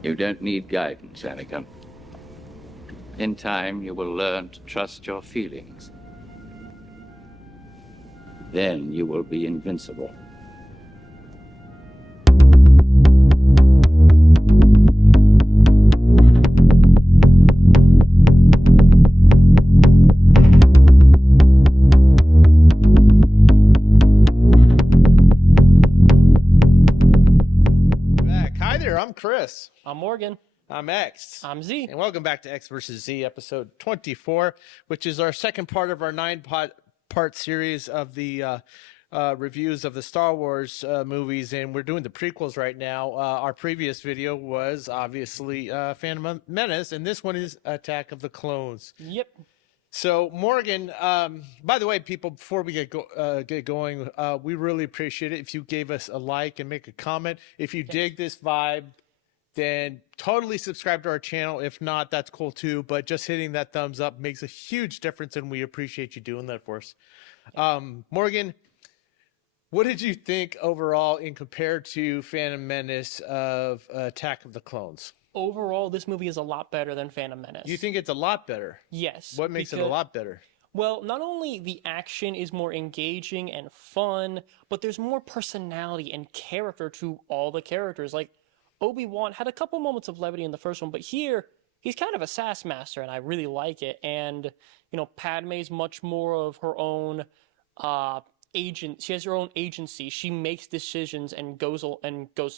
You don't need guidance, Anakin. In time, you will learn to trust your feelings. Then you will be invincible. Hi there, I'm Chris. I'm Morgan. I'm X. I'm Z. And welcome back to X vs. Z, episode 24, which is our second part of our nine-part series of the reviews of the Star Wars movies, and we're doing the prequels right now. Our previous video was obviously Phantom Menace, and this one is Attack of the Clones. Yep. So, Morgan, by the way, people, before we get going, we really appreciate it if you gave us a like and make a comment. If you dig this vibe, then totally subscribe to our channel. If not, that's cool too. But just hitting that thumbs up makes a huge difference, and we appreciate you doing that for us. Morgan, what did you think overall in compared to Phantom Menace of Attack of the Clones? Overall, this movie is a lot better than Phantom Menace. You think it's a lot better? Yes. What makes it a lot better? Well, not only the action is more engaging and fun, but there's more personality and character to all the characters. Like, Obi-Wan had a couple moments of levity in the first one, but here, he's kind of a sass master, and I really like it. And, you know, Padme's much more of her own agent. She has her own agency. She makes decisions and goes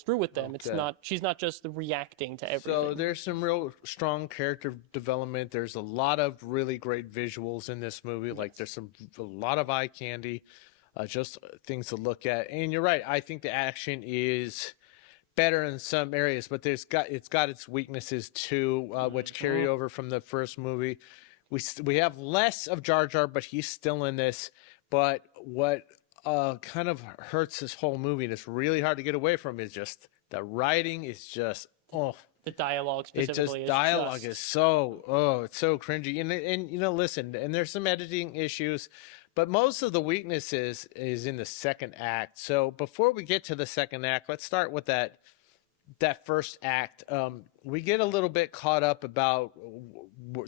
through with them. Okay. She's not just reacting to everything. So there's some real strong character development. There's a lot of really great visuals in this movie. Like there's a lot of eye candy, just things to look at. And you're right. I think the action is better in some areas, but it's got its weaknesses too, which carried over from the first movie. We have less of Jar Jar, but he's still in this. But what kind of hurts this whole movie, and it's really hard to get away from, is just the writing is just the dialogue specifically. Is so it's so cringy. And you know, listen, and there's some editing issues, but most of the weaknesses is in the second act. So before we get to the second act, let's start with that first act. We get a little bit caught up about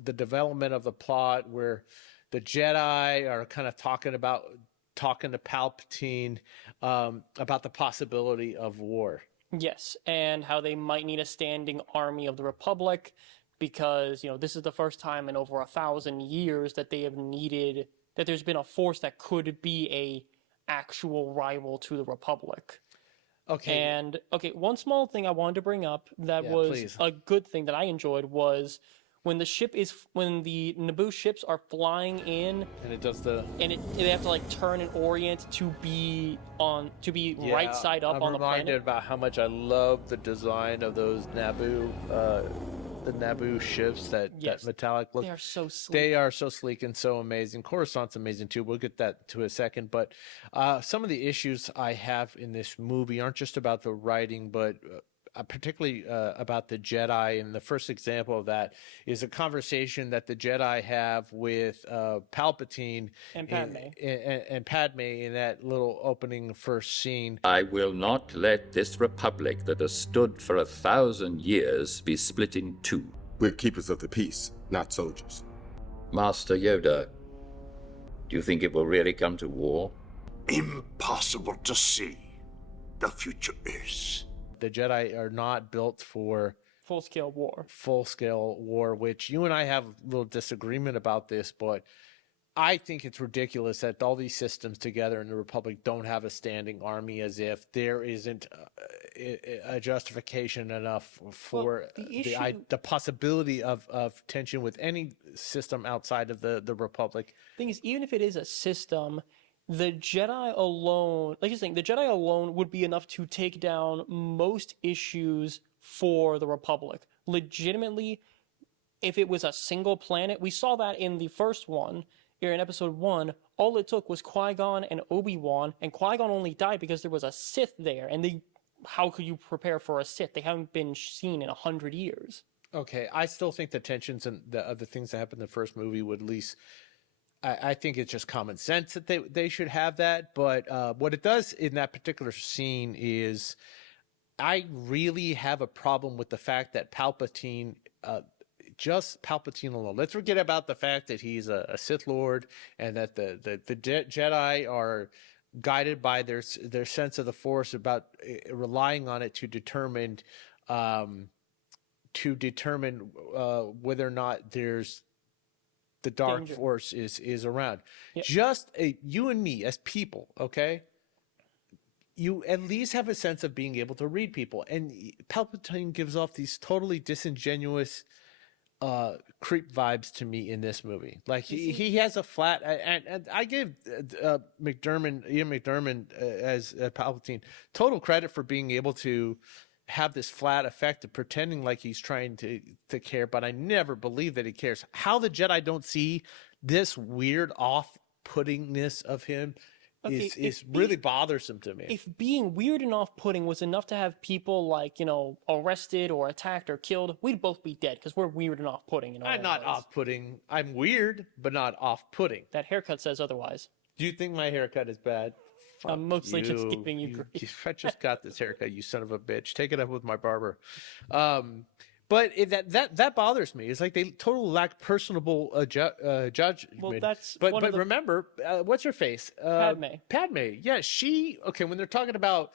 the development of the plot where the Jedi are kind of talking to Palpatine about the possibility of war. Yes, and how they might need a standing army of the Republic because, you know, this is the first time in over 1,000 years that that there's been a force that could be a actual rival to the Republic. Okay. And, one small thing I wanted to bring up that was please. a good thing that I enjoyed was when the Naboo ships are flying in, And it does they have to like turn and orient to be right side up on the planet. I'm reminded about how much I love the design of those the Naboo ships, that metallic look. They are so sleek. They are so sleek and so amazing. Coruscant's amazing too. We'll get that to a second. But some of the issues I have in this movie aren't just about the writing, but particularly about the Jedi. And the first example of that is a conversation that the Jedi have with Palpatine and Padme. And Padme in that little opening first scene. I will not let this republic that has stood for 1,000 years be split in two. We're keepers of the peace, not soldiers. Master Yoda, do you think it will really come to war? Impossible to see. The future is. The Jedi are not built for full-scale war, which you and I have a little disagreement about this, but I think it's ridiculous that all these systems together in the Republic don't have a standing army, as if there isn't a justification enough for the possibility of tension with any system outside of the Republic. Thing is, even if it is a system, the Jedi alone, like you're saying, the Jedi alone would be enough to take down most issues for the Republic. Legitimately, if it was a single planet, we saw that in the first one, in episode 1, all it took was Qui-Gon and Obi-Wan, and Qui-Gon only died because there was a Sith there, and how could you prepare for a Sith? They haven't been seen in 100 years. Okay, I still think the tensions and the other things that happened in the first movie would at least... I think it's just common sense that they should have that, but what it does in that particular scene is I really have a problem with the fact that Palpatine, just Palpatine alone. Let's forget about the fact that he's a Sith Lord and that the Jedi are guided by their sense of the Force, about relying on it to determine whether or not there's the dark Danger. force is around. Yep. Just you and me as people, okay? You at least have a sense of being able to read people, and Palpatine gives off these totally disingenuous creep vibes to me in this movie. Like he has a flat, and I give Ian McDermott as Palpatine total credit for being able to have this flat effect of pretending like he's trying to care, but I never believe that he cares. How the Jedi don't see this weird off-puttingness of him is really bothersome to me. If being weird and off-putting was enough to have people like, arrested or attacked or killed, we'd both be dead because we're weird and off-putting. I'm not off-putting. I'm weird, but not off-putting. That haircut says otherwise. Do you think my haircut is bad? I'm mostly just giving you grief. I just got this haircut, you son of a bitch. Take it up with my barber. But that bothers me. It's like they totally lack personable judgment. Well, that's but remember, what's her face? Padme. Yeah, when they're talking about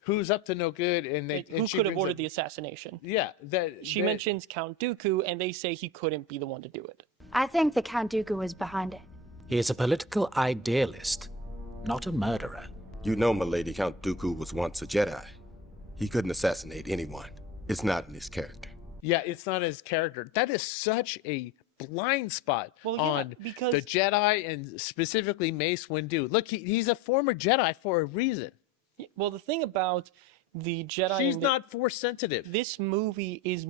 who's up to no good, and who could have ordered the assassination? Yeah, she mentions Count Dooku, and they say he couldn't be the one to do it. I think the Count Dooku was behind it. He is a political idealist, not a murderer. You know, milady, Count Dooku was once a Jedi. He couldn't assassinate anyone. It's not in his character. Yeah, it's not his character. That is such a blind spot on because the Jedi, and specifically Mace Windu. Look, he's a former Jedi for a reason. Well, the thing about the Jedi, she's not Force sensitive. These movies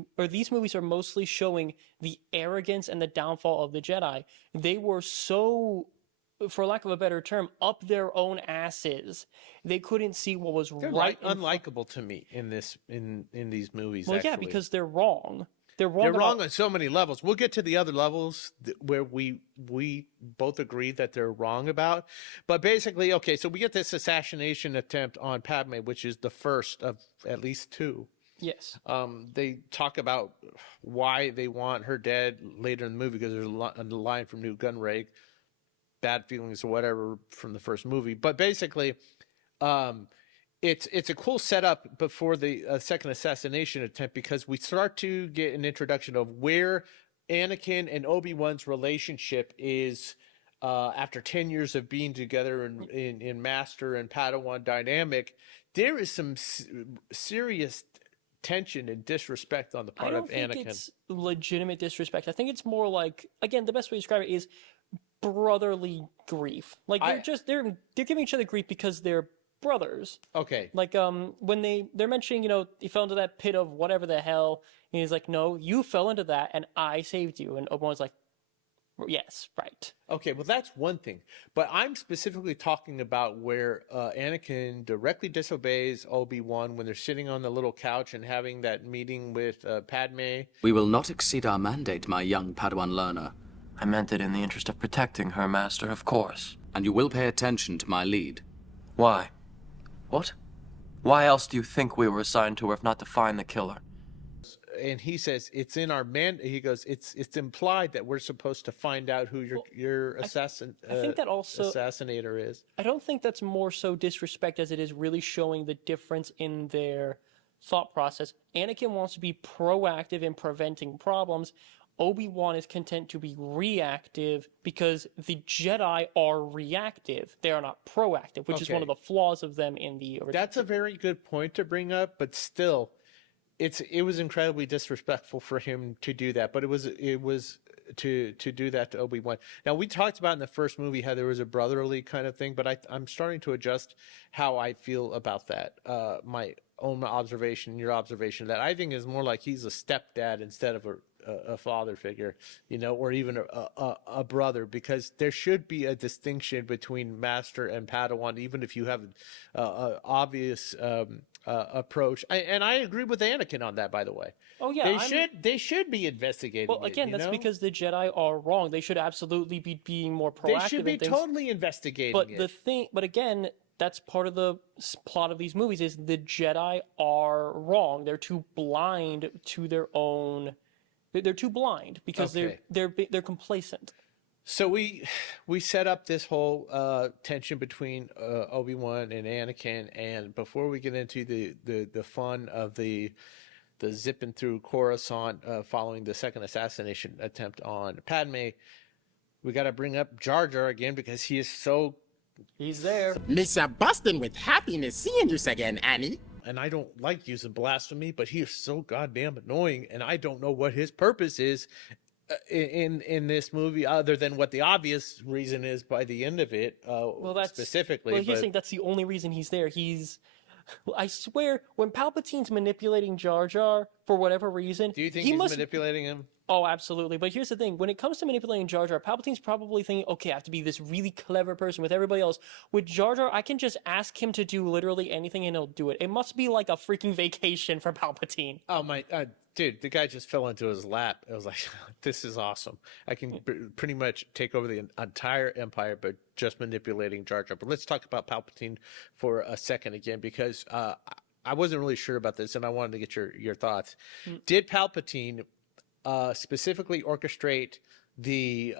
are mostly showing the arrogance and the downfall of the Jedi. They were so, for lack of a better term, up their own asses. They couldn't see what was right. Unlikable to me in these movies. Well, actually. yeah, because they're wrong. They're wrong on so many levels. We'll get to the other levels where we both agree that they're wrong about. But basically, okay, so we get this assassination attempt on Padme, which is the first of at least two. Yes. They talk about why they want her dead later in the movie, because there's a line from Newt Gunray, bad feelings or whatever from the first movie. But basically, it's a cool setup before the second assassination attempt, because we start to get an introduction of where Anakin and Obi-Wan's relationship is after 10 years of being together in Master and Padawan dynamic. There is some serious tension and disrespect on the part of Anakin. I don't think it's legitimate disrespect. I think it's more like, again, the best way to describe it is brotherly grief. Like they're giving each other grief because they're brothers. Okay. Like when they're mentioning, he fell into that pit of whatever the hell, and he's like, no, you fell into that and I saved you. And Obi-Wan's like, yes, right. Okay, well that's one thing. But I'm specifically talking about where Anakin directly disobeys Obi-Wan when they're sitting on the little couch and having that meeting with Padme. We will not exceed our mandate, my young Padawan learner. I meant it in the interest of protecting her, Master, of course. And you will pay attention to my lead. Why? What? Why else do you think we were assigned to her if not to find the killer? And he says it's in our he goes, it's implied that we're supposed to find out who your assassinator is. I don't think that's more so disrespect as it is really showing the difference in their thought process. Anakin wants to be proactive in preventing problems. Obi-Wan is content to be reactive because the Jedi are reactive. They are not proactive, which is one of the flaws of them in the original. That's a very good point to bring up, but still, it was incredibly disrespectful for him to do that. But it was to do that to Obi-Wan. Now, we talked about in the first movie how there was a brotherly kind of thing, but I'm starting to adjust how I feel about that. My own observation, your observation, that I think is more like he's a stepdad instead of a father figure, or even a brother, because there should be a distinction between Master and Padawan, even if you have an obvious approach. And I agree with Anakin on that, by the way. Oh yeah, they should be investigating. Well, again, that's because the Jedi are wrong. They should absolutely be being more proactive. They should be totally investigating. But again, that's part of the plot of these movies is the Jedi are wrong. They're too blind to their own. They're too blind because they're complacent. So we set up this whole tension between Obi-Wan and Anakin, and before we get into the fun of the zipping through Coruscant following the second assassination attempt on Padme, we got to bring up Jar Jar again because he is so... He's there. Mr. Bustin with happiness seeing you again, Annie. And I don't like using blasphemy, but he is so goddamn annoying, and I don't know what his purpose is in this movie, other than what the obvious reason is by the end of it. That's specifically. Well, he's saying that's the only reason he's there. I swear, when Palpatine's manipulating Jar Jar for whatever reason, do you think he's manipulating him? Oh, absolutely. But here's the thing. When it comes to manipulating Jar Jar, Palpatine's probably thinking, okay, I have to be this really clever person with everybody else. With Jar Jar, I can just ask him to do literally anything and he'll do it. It must be like a freaking vacation for Palpatine. Oh, my... dude, the guy just fell into his lap. I was like, this is awesome. I can pretty much take over the entire empire, but just manipulating Jar Jar. But let's talk about Palpatine for a second again, because I wasn't really sure about this, and I wanted to get your thoughts. Did Palpatine... specifically orchestrate the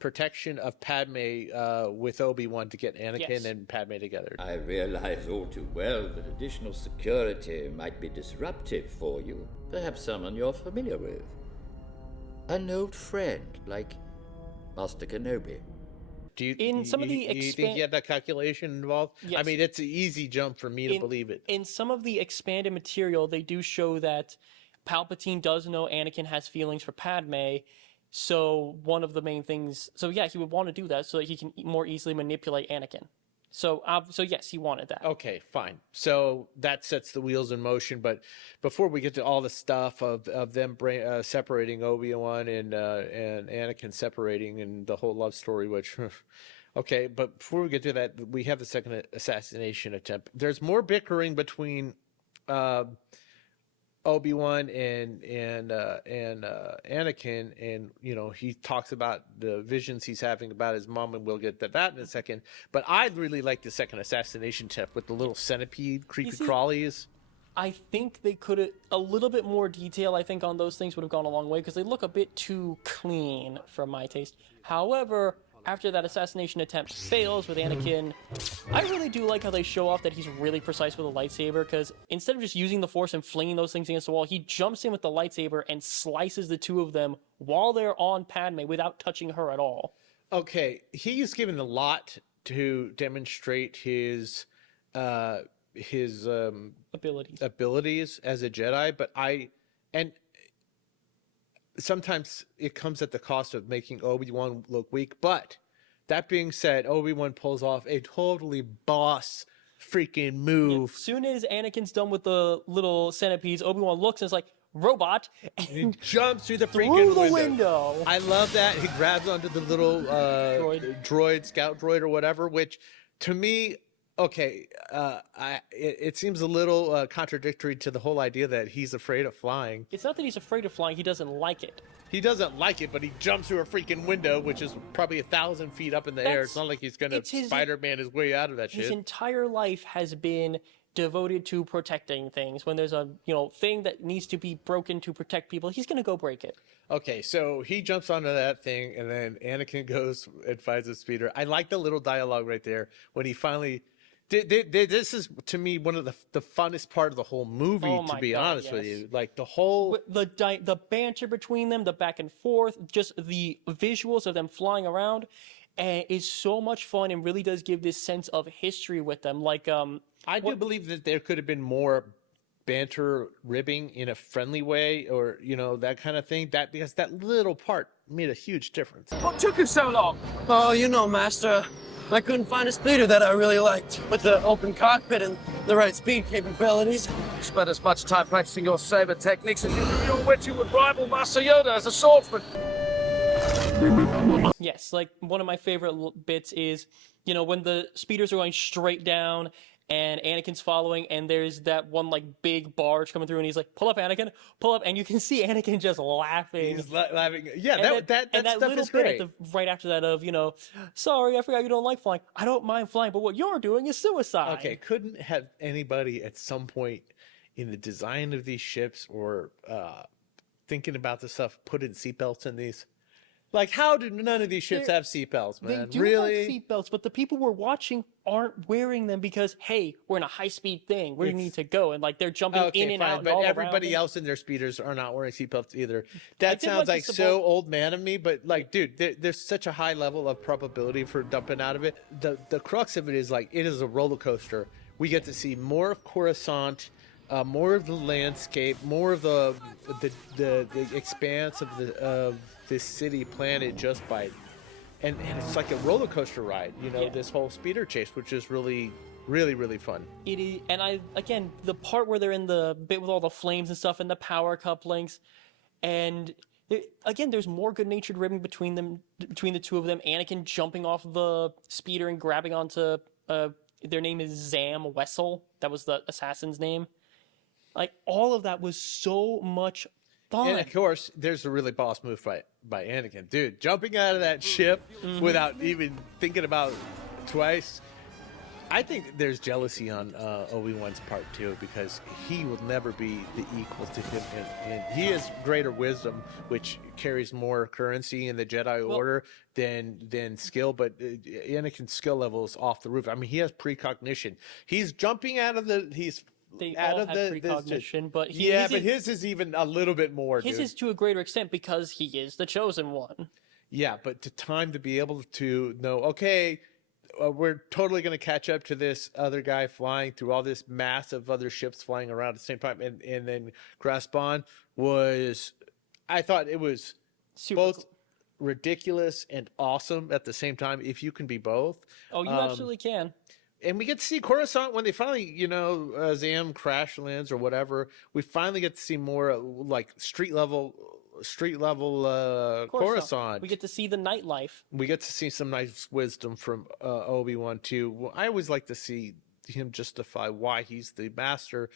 protection of Padme with Obi-Wan to get Anakin and Padme together? I realize all too well that additional security might be disruptive for you. Perhaps someone you're familiar with. An old friend, like Master Kenobi. Do you think he had that calculation involved? Yes. I mean, it's an easy jump for me to believe it. In some of the expanded material, they do show that Palpatine does know Anakin has feelings for Padme, so one of the main things... So yeah, he would want to do that so that he can more easily manipulate Anakin. So yes, he wanted that. Okay, fine. So that sets the wheels in motion, but before we get to all the stuff of them separating Obi-Wan and Anakin separating and the whole love story, which... Okay, but before we get to that, we have the second assassination attempt. There's more bickering between... Obi-Wan and Anakin, and he talks about the visions he's having about his mom, and we'll get to that in a second. But I really like the second assassination tip with the little centipede creepy crawlies. I think they could have a little bit more detail. I think on those things would have gone a long way because they look a bit too clean for my taste. However, after that assassination attempt fails with Anakin, I really do like how they show off that he's really precise with a lightsaber, because instead of just using the Force and flinging those things against the wall, he jumps in with the lightsaber and slices the two of them while they're on Padme without touching her at all. Okay, he's given a lot to demonstrate his abilities as a Jedi, but sometimes it comes at the cost of making Obi-Wan look weak. But that being said, Obi-Wan pulls off a totally boss freaking move. As soon as Anakin's done with the little centipedes, Obi-Wan looks and is like, robot, and he jumps through the freaking window. I love that. He grabs onto the little droid, scout droid or whatever, which to me... Okay, it seems a little contradictory to the whole idea that he's afraid of flying. It's not that he's afraid of flying, he doesn't like it. He doesn't like it, but he jumps through a freaking window, which is probably 1,000 feet up in the air. It's not like he's going to Spider-Man his way out of that shit. His entire life has been devoted to protecting things. When there's a thing that needs to be broken to protect people, he's going to go break it. Okay, so he jumps onto that thing, and then Anakin goes and finds a speeder. I like the little dialogue right there when he finally... This is, to me, one of the funnest part of the whole movie, to be honest with you. Like, the whole... The banter between them, the back and forth, just the visuals of them flying around is so much fun and really does give this sense of history with them. Like, I do believe that there could have been more banter ribbing in a friendly way, or, that kind of thing. Because that little part made a huge difference. What took you so long? Oh, Master... I couldn't find a speeder that I really liked, with the open cockpit and the right speed capabilities. You spent as much time practicing your saber techniques as you do your wit, you would rival Master Yoda as a swordsman. Yes, like one of my favorite bits is, when the speeders are going straight down and Anakin's following, and there's that one like big barge coming through, and he's like, "Pull up, Anakin, pull up," and you can see Anakin just laughing. He's laughing. Yeah, And that stuff little is bit great. right after that of, sorry, I forgot you don't like flying. I don't mind flying, but what you're doing is suicide. Okay, couldn't have anybody at some point in the design of these ships or thinking about this stuff put in seatbelts in these? Like, how do none of these ships have seatbelts, man? They do really? have seatbelts, but the people we're watching aren't wearing them because, hey, we're in a high-speed thing. We need to go, and like they're jumping in and out. But and all everybody around else in their speeders are not wearing seatbelts either. That did sounds like like the so old man of me, but like, dude, there's such a high level of probability for dumping out of it. The crux of it is like it is a roller coaster. We get to see more of Coruscant. More of the landscape, more of the expanse of this city planet just by, and it's like a roller coaster ride, this whole speeder chase, which is really, really, really fun. It is, and again, the part where they're in the bit with all the flames and stuff and the power couplings, and again, there's more good-natured ribbing between the two of them. Anakin jumping off the speeder and grabbing onto, their name is Zam Wessel. That was the assassin's name. Like, all of that was so much fun. And of course, there's a really boss move by Anakin. Dude, jumping out of that ship without even thinking about it twice. I think there's jealousy on Obi-Wan's part, too, because he will never be the equal to him. And he has greater wisdom, which carries more currency in the Jedi Order than skill. But Anakin's skill level is off the roof. I mean, he has precognition. He's jumping out of the... They out all of have precognition, but his is even a little bit more. His is to a greater extent because he is the chosen one. Yeah, but to be able to know, okay, we're totally going to catch up to this other guy flying through all this mass of other ships flying around at the same time, and then grasp on I thought it was both ridiculous and awesome at the same time. If you can be both, you absolutely can. And we get to see Coruscant when they finally, Zam crash lands or whatever. We finally get to see more like street level Coruscant. We get to see the nightlife. We get to see some nice wisdom from Obi-Wan too. Well, I always like to see him justify why he's the master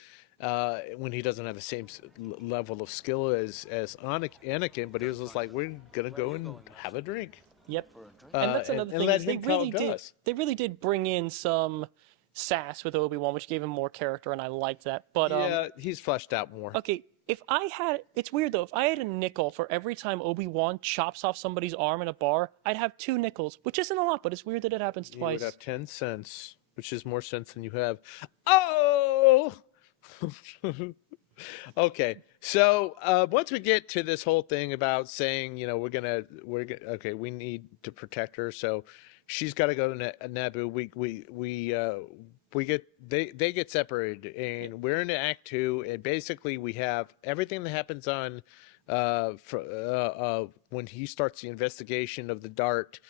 when he doesn't have the same level of skill as Anakin. But he was just like, we're gonna go and have a drink. Yep. And that's another thing. Is they really did bring in some sass with Obi-Wan, which gave him more character, and I liked that. But yeah, he's fleshed out more. Okay, it's weird though. If I had a nickel for every time Obi-Wan chops off somebody's arm in a bar, I'd have 2 nickels, which isn't a lot, but it's weird that it happens twice. You would have 10 cents, which is more sense than you have. Oh! Okay, so once we get to this whole thing about saying, we need to protect her, so she's got to go to Naboo. They get separated, and we're into Act 2, and basically we have everything that happens on when he starts the investigation of the Dart.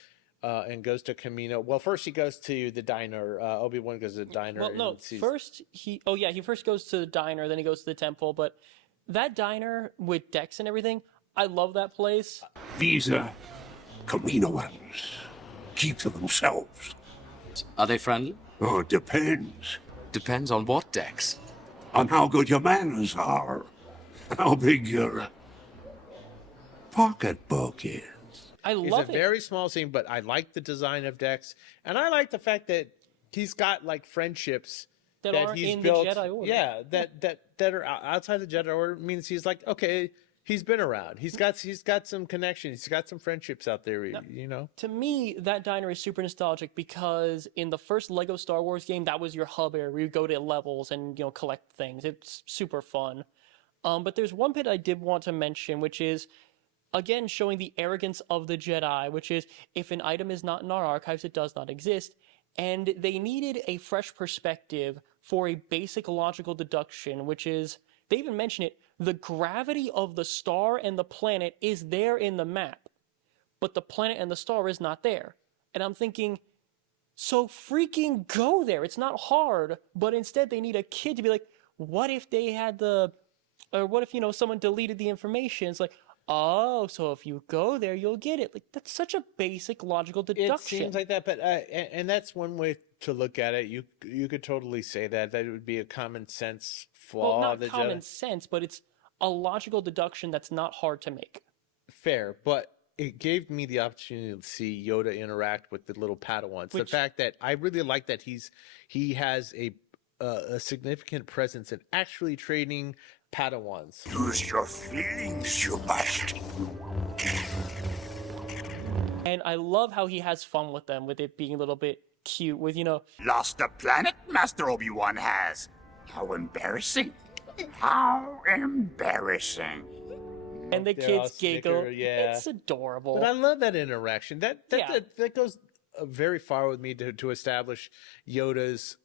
And goes to Camino. Well, first he goes to the diner. Obi-Wan goes to the diner. Well, no, first he first goes to the diner, then he goes to the temple. But that diner with decks and everything, I love that place. These Caminoans keep to themselves. Are they friendly? Oh, it depends. Depends on what decks? On how good your manners are. How big your pocketbook is. I love it. It's a very small scene, but I like the design of Dex, and I like the fact that he's got like friendships that are he's in built. The Jedi Order. Yeah, that are outside the Jedi Order. Means he's like, okay, he's been around. He's got some connections. He's got some friendships out there. Now, to me, that diner is super nostalgic because in the first Lego Star Wars game, that was your hub area where you go to levels and collect things. It's super fun. But there's one bit I did want to mention, which is, again, showing the arrogance of the Jedi, which is, if an item is not in our archives, it does not exist. And they needed a fresh perspective for a basic logical deduction, which is, they even mention it, the gravity of the star and the planet is there in the map, but the planet and the star is not there. And I'm thinking, so freaking go there. It's not hard, but instead they need a kid to be like, what if they had or what if, someone deleted the information? It's like, oh, so if you go there, you'll get it. Like, that's such a basic logical deduction. It seems like that, but and that's one way to look at it. You could totally say that it would be a common sense flaw. Well, of the not common Jedi. sense, but it's a logical deduction that's not hard to make. Fair, but it gave me the opportunity to see Yoda interact with the little Padawans. The fact that I really like that he has a significant presence in actually training Padawans. Use your feelings, you must. And I love how he has fun with them, with it being a little bit cute, with, you know... Lost a planet, Master Obi-Wan has. How embarrassing. How embarrassing. And the They're all kids giggle. snicker, yeah. It's adorable. But I love that interaction. That Yeah. that goes very far with me to establish Yoda's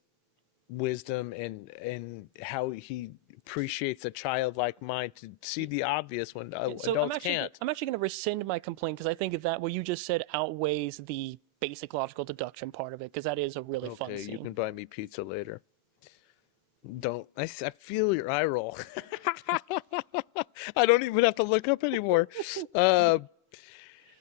wisdom and how he appreciates a childlike mind to see the obvious when adults can't. I'm actually going to rescind my complaint because I think that what you just said outweighs the basic logical deduction part of it, because that is a really fun Okay, scene. you can buy me pizza later. Don't I feel your eye roll. I don't even have to look up anymore.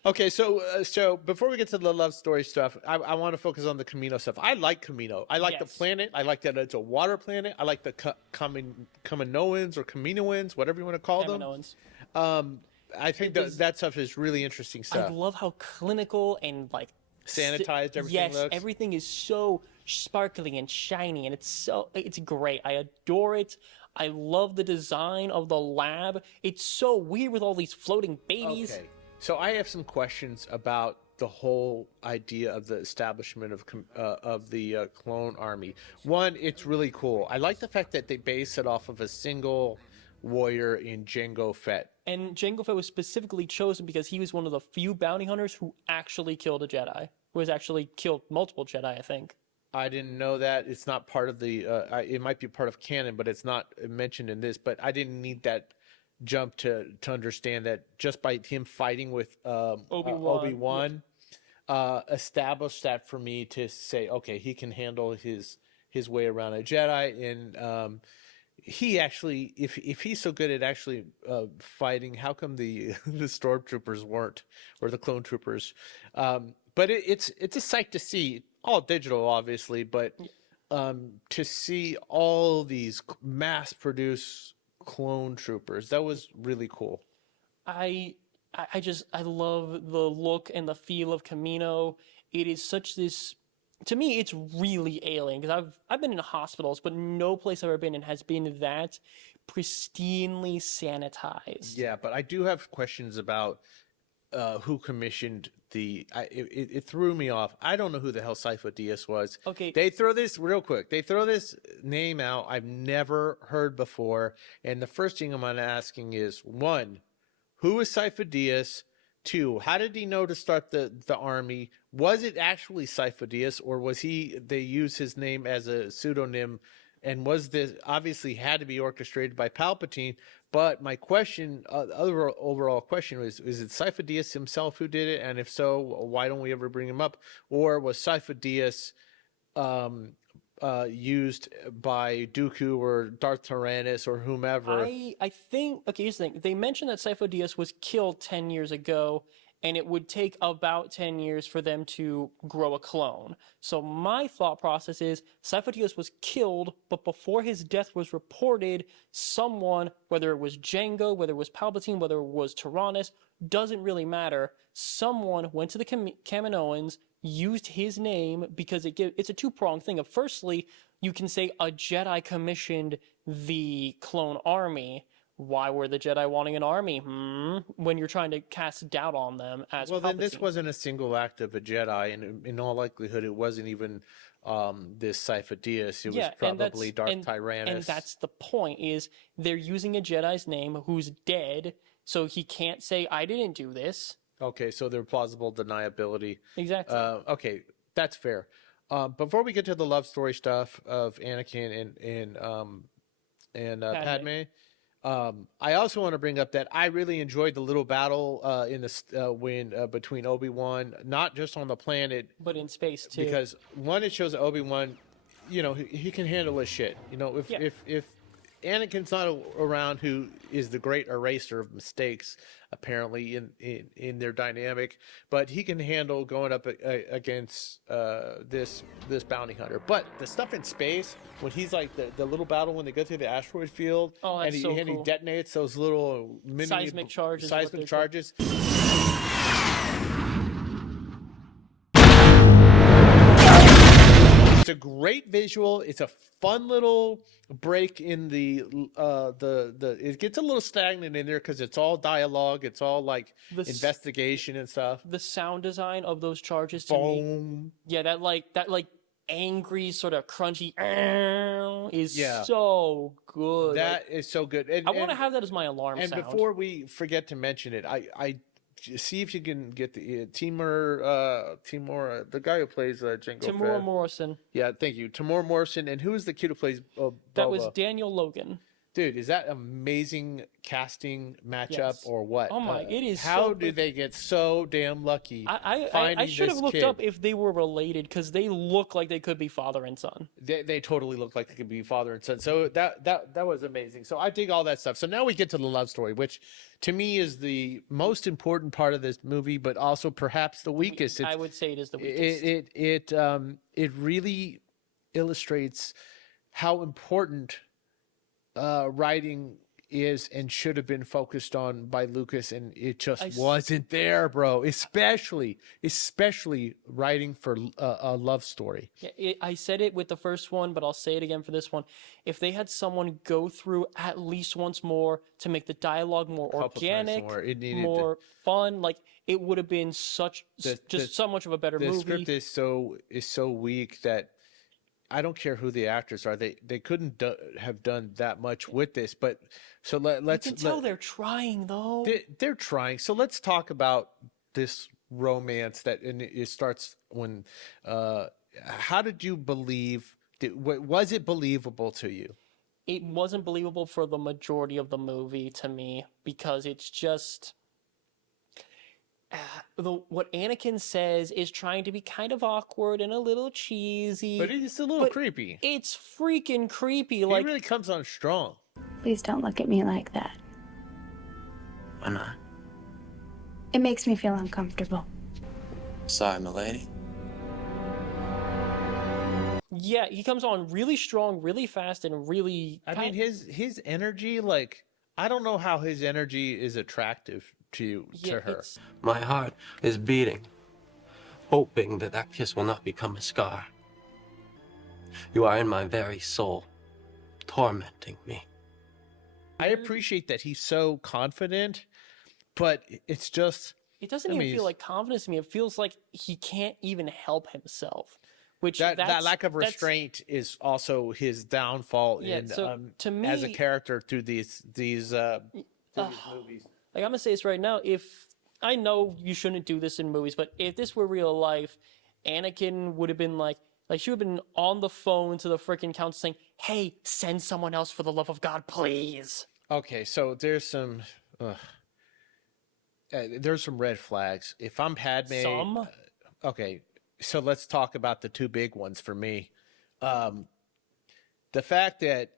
Okay, so before we get to the love story stuff, I want to focus on the Camino stuff. I like Camino. I like the planet. I like that it's a water planet. I like the Kaminoans or Caminoans, whatever you want to call Kaminoans. them. I think that stuff is really interesting stuff. I love how clinical and like sanitized everything yes, looks. everything is so sparkly and shiny, and it's great. I adore it. I love the design of the lab. It's so weird with all these floating babies. Okay. So I have some questions about the whole idea of the establishment of the clone army. One, it's really cool. I like the fact that they base it off of a single warrior in Jango Fett. And Jango Fett was specifically chosen because he was one of the few bounty hunters who actually killed a Jedi. Who has actually killed multiple Jedi, I think. I didn't know that. It's not part of the... it might be part of canon, but it's not mentioned in this. But I didn't need that jump to understand that just by him fighting with Obi-Wan established that for me to say, okay, he can handle his way around a Jedi. And he actually, if he's so good at actually fighting, how come the stormtroopers weren't, or the clone troopers? But it's a sight to see, all digital, obviously, but to see all these mass-produced clone troopers, that was really cool. I love the look and the feel of Camino. It is such this, to me, it's really alien, because I've been in hospitals, but no place I've ever been in has been that pristinely sanitized. Yeah, but I do have questions about who commissioned it threw me off. I don't know who the hell Sifo Dyas was. Okay. They throw this real quick. They throw this name out I've never heard before. And the first thing I'm asking is, one, who is Sifo Dyas? Two, how did he know to start the army? Was it actually Sifo Dyas, or was they used his name as a pseudonym? And was this obviously had to be orchestrated by Palpatine? But my question, overall question was it Sifo Dyas himself who did it? And if so, why don't we ever bring him up? Or was Sifo Dyas used by Dooku or Darth Tyrannus or whomever? I think, okay, here's the thing. They mentioned that Sifo Dyas was killed 10 years ago, and it would take about 10 years for them to grow a clone. So my thought process is Sifo Dyas was killed, but before his death was reported, someone, whether it was Jango, whether it was Palpatine, whether it was Tyrannus, doesn't really matter. Someone went to the Kaminoans, used his name, because it's a two-pronged thing. Firstly, you can say a Jedi commissioned the clone army. Why were the Jedi wanting an army? When you're trying to cast doubt on them as well, Palpatine. then this wasn't a single act of a Jedi, and in all likelihood, it wasn't even this Sifo Dyas. It was probably Darth Tyrannus. And that's the point, is they're using a Jedi's name who's dead, so he can't say, I didn't do this. Okay, so there's plausible deniability. Exactly. Okay, that's fair. Before we get to the love story stuff of Anakin and Padme, I also want to bring up that I really enjoyed the little battle between Obi-Wan, not just on the planet, but in space too. Because one, it shows that Obi-Wan, he can handle his shit. If Anakin's not around, who is the great eraser of mistakes, apparently in their dynamic, but he can handle going up against this bounty hunter. But the stuff in space, when he's like the little battle when they go through the asteroid field, and he detonates those little mini seismic charges. It's a great visual. It's a fun little break in the it gets a little stagnant in there because it's all dialogue. It's all like investigation and stuff. The sound design of those charges to me, that angry sort of crunchy is so good. That is so good. And, I want to have that as my alarm sound. And before we forget to mention it, I see if you can get the Timur, the guy who plays Jango Timur Fett. Morrison. Yeah, thank you, Timur Morrison. And who is the kid who plays Boba? That was Daniel Logan. Dude, is that amazing casting matchup or what? Oh my, it is. How did they get so damn lucky? I should have looked up if they were related because they look like they could be father and son. They totally look like they could be father and son. So that was amazing. So I dig all that stuff. So now we get to the love story, which to me is the most important part of this movie, but also perhaps the weakest. I would say it is the weakest. It really illustrates how important writing is and should have been focused on by Lucas, and it just wasn't there, bro. Especially writing for a love story. Yeah, I said it with the first one, but I'll say it again for this one. If they had someone go through at least once more to make the dialogue more organic, more fun, like it would have been so much of a better movie. The script is so weak that I don't care who the actors are. They couldn't have done that much with this. But so let's. You can tell they're trying though. They're trying. So let's talk about this romance and it starts when. How did you believe? Was it believable to you? It wasn't believable for the majority of the movie to me because it's just. What Anakin says is trying to be kind of awkward and a little cheesy. But it's a little creepy. It's freaking creepy. He really comes on strong. Please don't look at me like that. Why not? It makes me feel uncomfortable. Sorry, milady. Yeah, he comes on really strong, really fast, and really... I mean, his energy, like... I don't know how his energy is attractive to her. My heart is beating, hoping that kiss will not become a scar. You are in my very soul, tormenting me. I appreciate that he's so confident, but it's just... It doesn't even feel like confidence to me. It feels like he can't even help himself. Which that lack of restraint is also his downfall to me, as a character through these movies. Like I'm gonna say this right now, if I know you shouldn't do this in movies, but if this were real life, Anakin would have been like she would have been on the phone to the freaking council saying, "Hey, send someone else for the love of God, please." Okay, so there's some red flags. If I'm Padme, okay. So let's talk about the two big ones for me. The fact that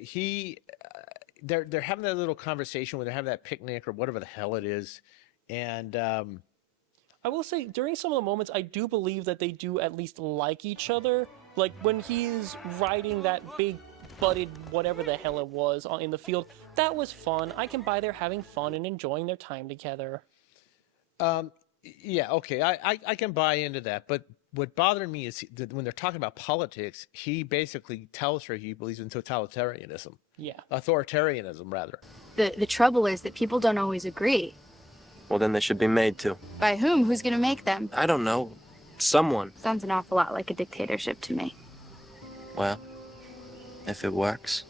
he, they're having that little conversation when they're having that picnic or whatever the hell it is, and I will say during some of the moments I do believe that they do at least like each other. Like when he's riding that big butted whatever the hell it was in the field, that was fun. I can buy they're having fun and enjoying their time together. Yeah, okay, I can buy into that, but what bothered me is that when they're talking about politics, he basically tells her he believes in totalitarianism. Yeah. Authoritarianism, rather. The trouble is that people don't always agree. Well, then they should be made to. By whom? Who's gonna make them? I don't know. Someone. Sounds an awful lot like a dictatorship to me. Well, if it works.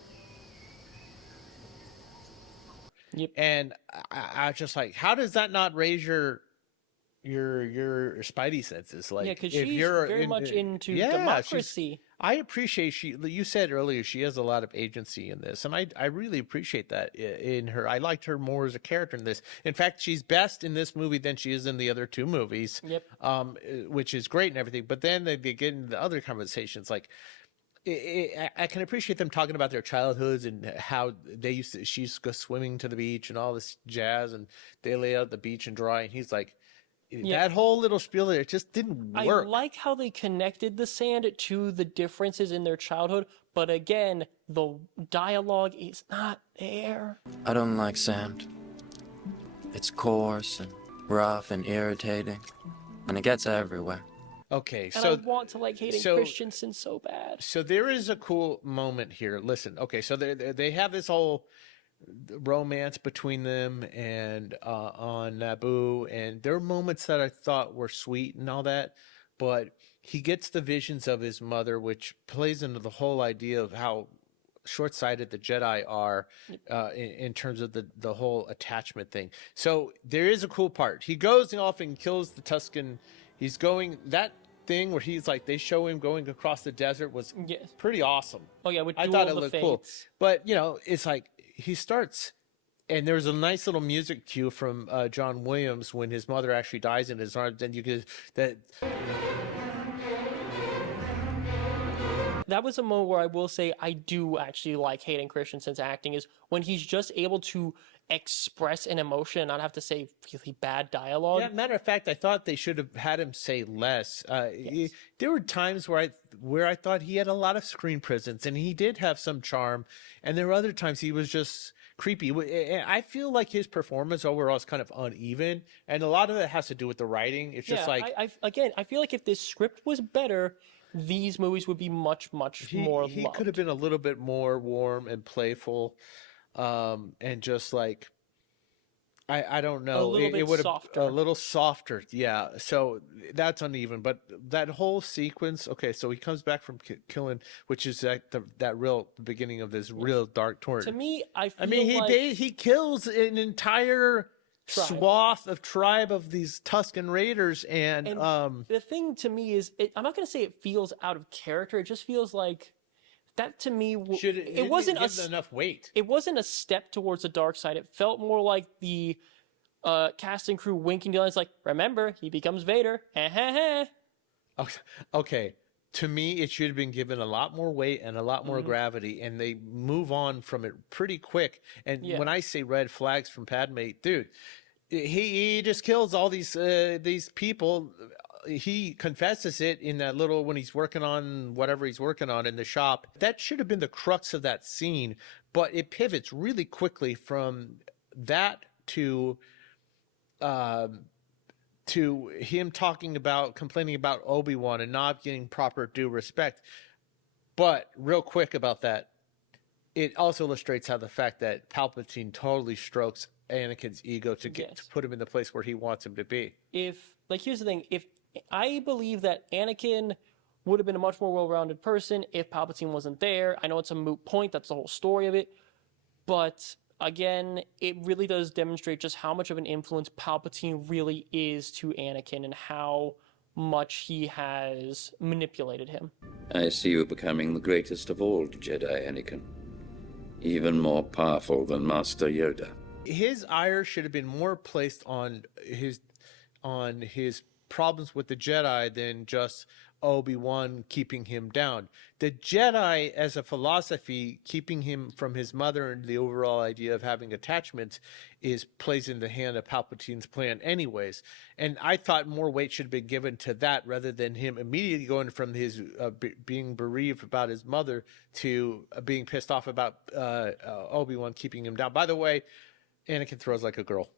Yep. And I just like, how does that not raise your spidey senses? Like, because she's very much into democracy. I appreciate you said earlier she has a lot of agency in this, and I really appreciate that in her. I liked her more as a character in this. In fact, she's best in this movie than she is in the other two movies. Yep. Which is great and everything. But then they get into the other conversations, like I can appreciate them talking about their childhoods and how she used to go swimming to the beach and all this jazz, and they lay out the beach and dry, and he's like, that whole little spiel there, it just didn't work. I like how they connected the sand to the differences in their childhood, but again, the dialogue is not there. I don't like sand. It's coarse and rough and irritating, and it gets everywhere. Okay, And so I want to like Hayden Christensen so bad. So there is a cool moment here. Listen, okay, so they have this whole romance between them and on Naboo, and there are moments that I thought were sweet and all that, but he gets the visions of his mother, which plays into the whole idea of how short-sighted the Jedi are in terms of the whole attachment thing. So there is a cool part. He goes off and kills the Tusken. He's going that thing where he's like, they show him going across the desert was pretty awesome. Oh yeah, with I thought it looked cool. But it's like he starts, and there's a nice little music cue from John Williams when his mother actually dies in his arms. Then you get that. That was a moment where I will say I do actually like Hayden Christensen's acting, is when he's just able to express an emotion and not have to say really bad dialogue. Yeah, matter of fact, I thought they should have had him say less. There were times where I thought he had a lot of screen presence, and he did have some charm, and there were other times he was just creepy. I feel like his performance overall is kind of uneven, and a lot of it has to do with the writing. It's just like I feel like if this script was better, these movies would be much more loved. He could have been a little bit more warm and playful, and just like I don't know, a little bit softer. A little softer, yeah. So that's uneven, but that whole sequence. Okay, so he comes back from killing, which is that real beginning of this real dark torrent. To me, I mean, like he kills an entire swath of tribe of these Tusken Raiders, and the thing to me is, I'm not going to say it feels out of character. It just feels like that to me. It wasn't enough weight. It wasn't a step towards the dark side. It felt more like the cast and crew winking to us, like, remember, he becomes Vader. Okay. To me, it should have been given a lot more weight and a lot more gravity, and they move on from it pretty quick. And when I say red flags from Padme, dude, he just kills all these people. He confesses it in that little, when he's working on whatever he's working on in the shop. That should have been the crux of that scene, but it pivots really quickly from that to him complaining about Obi-Wan and not getting proper due respect. But real quick about that, it also illustrates how the fact that Palpatine totally strokes Anakin's ego to put him in the place where he wants him to be. Here's the thing, if I believe that Anakin would have been a much more well-rounded person if Palpatine wasn't there. I know it's a moot point, that's the whole story of it, but again, it really does demonstrate just how much of an influence Palpatine really is to Anakin and how much he has manipulated him. I see you becoming the greatest of all Jedi, Anakin. Even more powerful than Master Yoda. His ire should have been more placed on his problems with the Jedi than just Obi-Wan keeping him down. The Jedi, as a philosophy, keeping him from his mother and the overall idea of having attachments, plays in the hand of Palpatine's plan anyways. And I thought more weight should have been given to that rather than him immediately going from his being bereaved about his mother to being pissed off about Obi-Wan keeping him down. By the way, Anakin throws like a girl.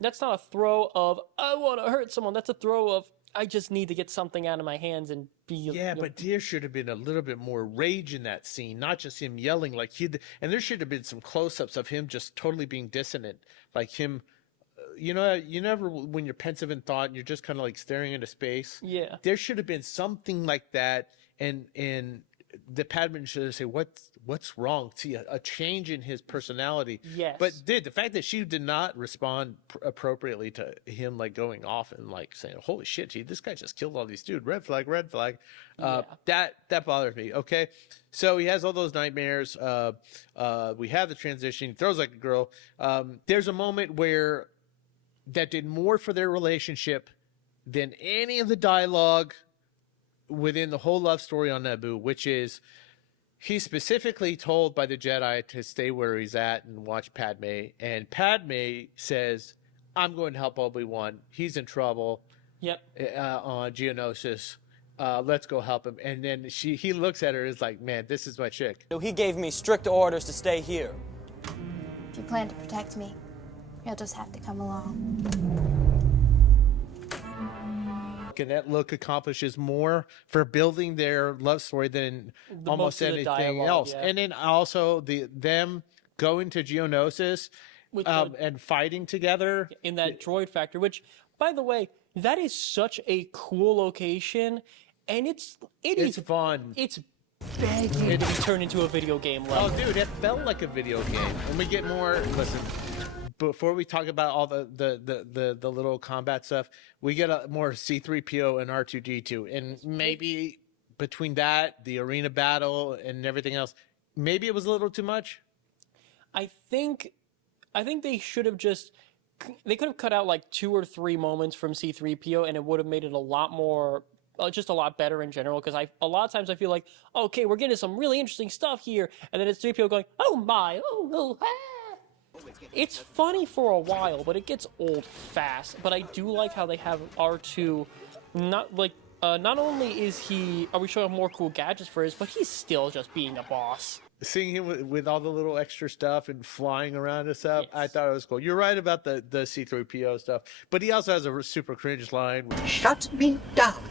That's not a throw of, I want to hurt someone. That's a throw of, I just need to get something out of my hands and be... Yeah, but there should have been a little bit more rage in that scene, not just him yelling like he... And there should have been some close-ups of him just totally being dissonant. Like him... you never, when you're pensive in thought and you're just kind of like staring into space. Yeah. There should have been something like that, and the Padman should have said, what's wrong? See, a change in his personality. Yes. But the fact that she did not respond appropriately to him, like going off and like saying, holy shit, gee, this guy just killed all these dudes. Red flag, red flag. That bothers me. Okay. So he has all those nightmares. We have the transition. He throws like a girl. There's a moment where that did more for their relationship than any of the dialogue within the whole love story on Naboo, which is he's specifically told by the Jedi to stay where he's at and watch Padme, and Padme says, "I'm going to help Obi-Wan. He's in trouble. Yep. On Geonosis. Let's go help him." And then he looks at her and is like, "Man, this is my chick." So he gave me strict orders to stay here. If you plan to protect me, you'll just have to come along. And that look accomplishes more for building their love story than almost anything else. And then also them going to Geonosis and fighting together in that droid factory, which, by the way, that is such a cool location, and it's fun. It's begging to be turned into a video game level. Oh, dude, it felt like a video game. And we get more. Listen, before we talk about all the little combat stuff, we get a more C-3PO and R2-D2, and maybe between that, the arena battle, and everything else, maybe it was a little too much. I think they should have they could have cut out like 2 or 3 moments from C-3PO, and it would have made it a lot more, just a lot better in general. Because a lot of times I feel like, okay, we're getting some really interesting stuff here, and then it's 3PO going, "Oh my, oh, ah." It's funny for a while, but it gets old fast. But I do like how they have R2, not only are we showing more cool gadgets for his, but he's still just being a boss. Seeing him with all the little extra stuff and flying around and stuff, I thought it was cool. You're right about the C-3PO stuff, but he also has a super cringe line. Shut me down.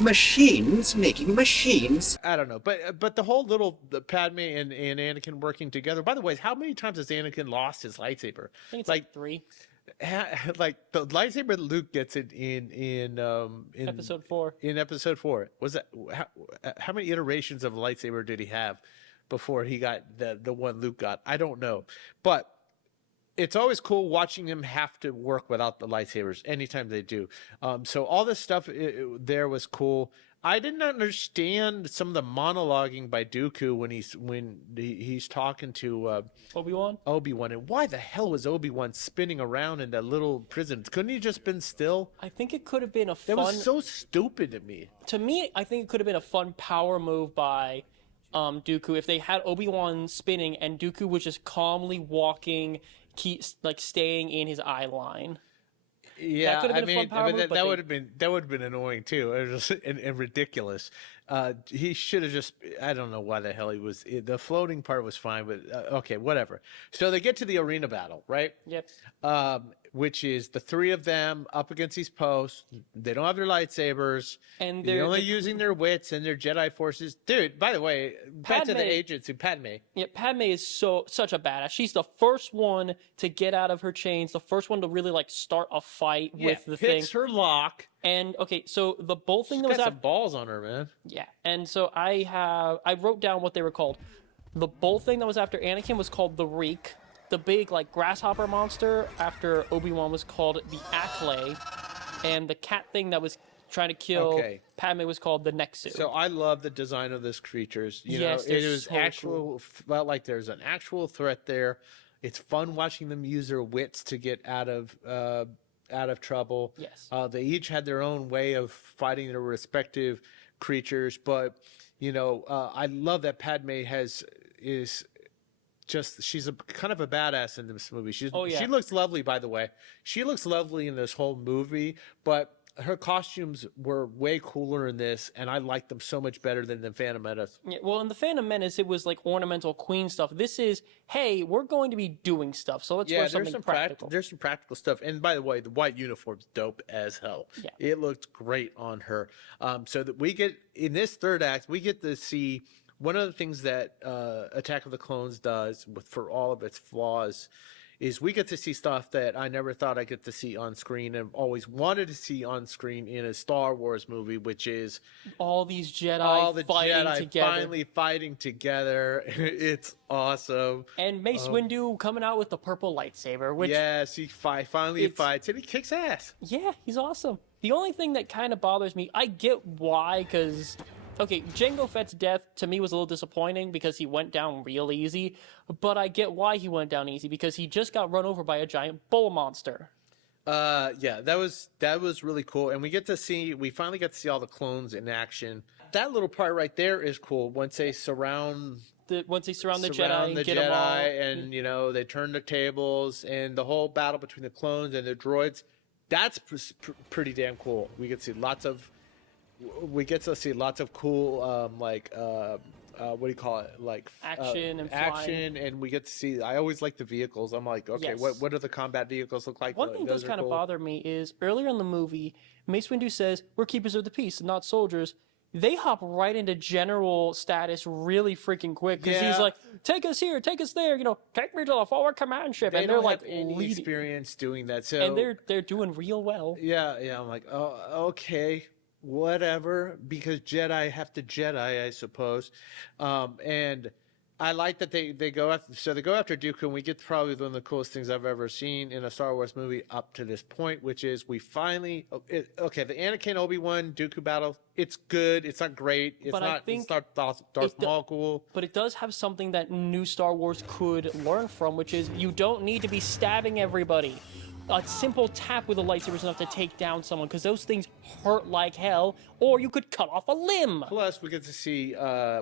Machines making machines. I don't know, but the whole the Padme and Anakin working together. By the way, how many times has Anakin lost his lightsaber? I think it's like 3. Like the lightsaber that Luke gets in Episode 4. In Episode 4, was that how many iterations of a lightsaber did he have before he got the one Luke got? I don't know, but it's always cool watching them have to work without the lightsabers anytime they do. So all this stuff there was cool. I didn't understand some of the monologuing by Dooku when he's talking to Obi-Wan, and why the hell was Obi-Wan spinning around in that little prison? Couldn't he just been still? I think it could have been a fun. That was so stupid to me. To me, I think it could have been a fun power move by Dooku if they had Obi-Wan spinning and Dooku was just calmly walking, staying in his eye line. Yeah, that would have been annoying too. It was just and ridiculous. He should have just. I don't know why the hell he was. The floating part was fine, but okay, whatever. So they get to the arena battle, right? Yep. Which is the 3 of them up against these posts. They don't have their lightsabers, and they're only using their wits and their Jedi forces. Dude, by the way, back to the agency, Padme. Yeah, Padme is such a badass. She's the first one to get out of her chains, the first one to really start a fight with the thing. Picks her lock. And okay, so the bolt thing that was got some balls on her, man. Yeah, and so I wrote down what they were called. The bolt thing that was after Anakin was called the Reek. The big grasshopper monster after Obi-Wan was called the Acklay, and the cat thing that was trying to kill Padme was called the Nexu. So I love the design of those creatures. Yes, it was felt like there's an actual threat there. It's fun watching them use their wits to get out of trouble. Yes. They each had their own way of fighting their respective creatures, but I love that Padme she's a kind of a badass in this movie. She looks lovely, by the way. She looks lovely in this whole movie, but her costumes were way cooler in this, and I liked them so much better than the Phantom Menace. Yeah, well, in the Phantom Menace, it was ornamental queen stuff. This is, hey, we're going to be doing stuff, so let's wear something practical. There's some practical stuff, and by the way, the white uniform's dope as hell. Yeah. It looked great on her. So that we get in this third act, we get to see. One of the things that Attack of the Clones does, for all of its flaws, is we get to see stuff that I never thought I'd get to see on screen and always wanted to see on screen in a Star Wars movie, which is all these Jedi finally fighting together. It's awesome. And Mace Windu coming out with the purple lightsaber, which he finally fights and he kicks ass. Yeah, he's awesome. The only thing that kind of bothers me, I get why, because okay, Jango Fett's death to me was a little disappointing because he went down real easy, but I get why he went down easy because he just got run over by a giant bull monster. Yeah, that was really cool, and we finally get to see all the clones in action. That little part right there is cool. Once they surround the Jedi, and get Jedi, them all, and they turn the tables, and the whole battle between the clones and the droids. That's pretty damn cool. We get to see lots of cool what do you call it? Like action and action, and we get to see. I always like the vehicles. I'm like, okay, Yes. what do the combat vehicles look like? One thing does kind of bother me is earlier in the movie, Mace Windu says, "We're keepers of the peace, not soldiers." They hop right into general status really freaking quick because he's like, "Take us here, take us there, take me to the forward command ship," and they're like any experience doing that. So and they're doing real well. Yeah. I'm like, oh, okay. Whatever, because Jedi have to Jedi, I suppose. And I like that they go after Dooku, and we get probably one of the coolest things I've ever seen in a Star Wars movie up to this point, which is we finally the Anakin Obi-Wan Dooku battle. It's good. It's not great. It's not Darth Maul cool. But it does have something that new Star Wars could learn from, which is you don't need to be stabbing everybody. A simple tap with a lightsaber is enough to take down someone, because those things hurt like hell, or you could cut off a limb. Plus, we get to see,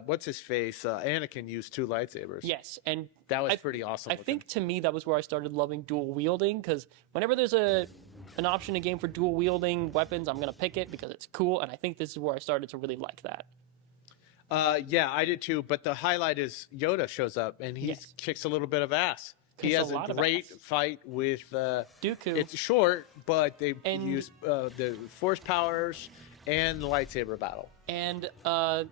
what's his face, Anakin use 2 lightsabers. Yes, and that was pretty awesome. I think to me that was where I started loving dual wielding, because whenever there's an option in a game for dual wielding weapons, I'm gonna pick it because it's cool, and I think this is where I started to really like that. Yeah, I did too. But the highlight is Yoda shows up, and he kicks a little bit of ass. He has a great fight with Dooku. It's short, but they use the force powers and the lightsaber battle. And a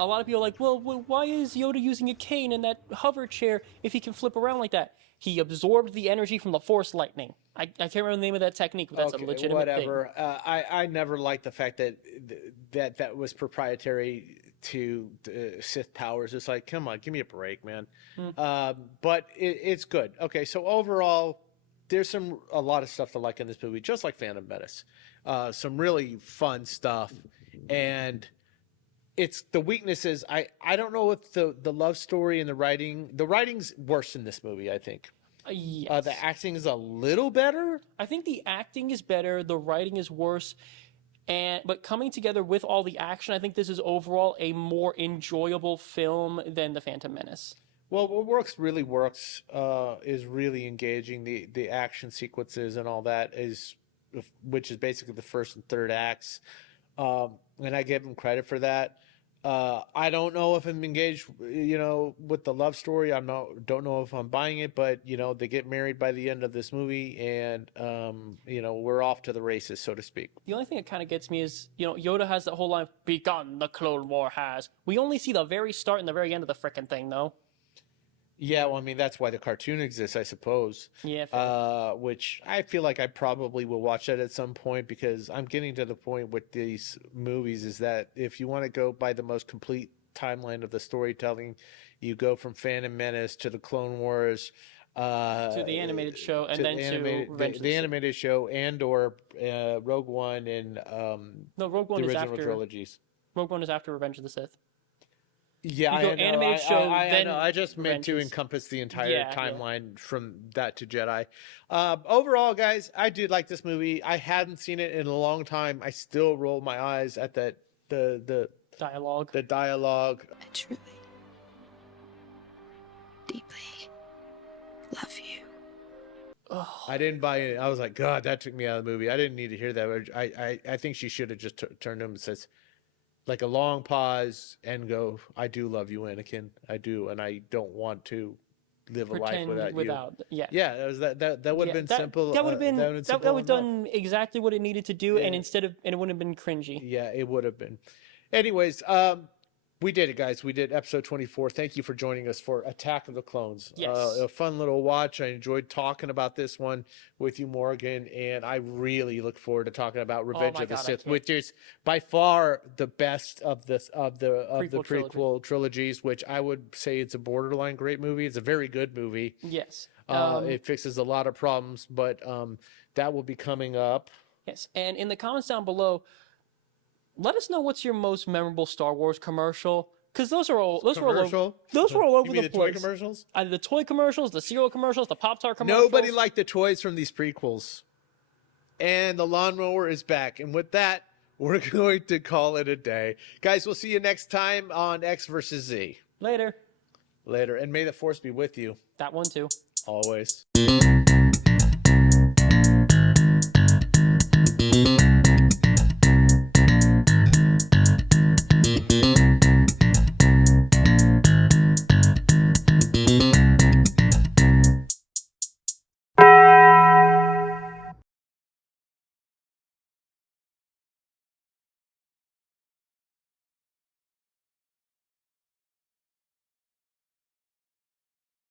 lot of people are like, well, why is Yoda using a cane in that hover chair if he can flip around like that? He absorbed the energy from the Force lightning. I can't remember the name of that technique, but that's a legitimate thing. I never liked the fact that was proprietary to Sith powers. It's like, come on, give me a break, man. But it's good. Okay, so overall, there's a lot of stuff to like in this movie, just like Phantom Menace. Some really fun stuff, and it's the weaknesses. I don't know if the love story and the writing's worse in this movie, I think. Yes. The acting is a little better. I think the acting is better. The writing is worse. But coming together with all the action, I think this is overall a more enjoyable film than The Phantom Menace. Well, what works is really engaging. The action sequences and all that which is basically the first and third acts. And I give them credit for that. I don't know if I'm engaged, with the love story. Don't know if I'm buying it, but they get married by the end of this movie, and we're off to the races, so to speak. The only thing that kind of gets me is, Yoda has that whole line, "Begun the Clone War has." We only see the very start and the very end of the frickin' thing, though. Yeah, well, I mean, that's why the cartoon exists, I suppose. Yeah. Which I feel like I probably will watch that at some point, because I'm getting to the point with these movies is that if you want to go by the most complete timeline of the storytelling, you go from Phantom Menace to the Clone Wars, to the animated show, and then to Revenge of the Sith. animated show, or Rogue One and no, Rogue One the is original after trilogies. Rogue One is after Revenge of the Sith. Yeah, you go animated show, then I just meant to encompass the entire timeline from that to Jedi. Overall, guys, I did like this movie. I hadn't seen it in a long time. I still roll my eyes at the dialogue. The dialogue. I truly, deeply love you. I didn't buy it. I was like, God, that took me out of the movie. I didn't need to hear that. I think she should have just turned to him and says, like a long pause and go, "I do love you, Anakin. I do, and I don't want to live a life without you." Yeah, that would have been simple. That would have done exactly what it needed to do, and it wouldn't have been cringy. Yeah, it would have been. Anyways, we did it, guys. We did episode 24. Thank you for joining us for Attack of the Clones. Yes. A fun little watch. I enjoyed talking about this one with you, Morgan, and I really look forward to talking about Revenge of the Sith, which is by far the best of the prequel trilogies. Which I would say it's a borderline great movie. It's a very good movie. Yes. It fixes a lot of problems, but that will be coming up. Yes, and in the comments down below, let us know what's your most memorable Star Wars commercial, because those were all over the place. Toy commercials? Either the toy commercials, the cereal commercials, the Pop-Tart commercials. Nobody liked the toys from these prequels. and the lawnmower is back. And with that, we're going to call it a day. Guys, we'll see you next time on X versus Z. Later. Later. And may the force be with you. That one too. Always.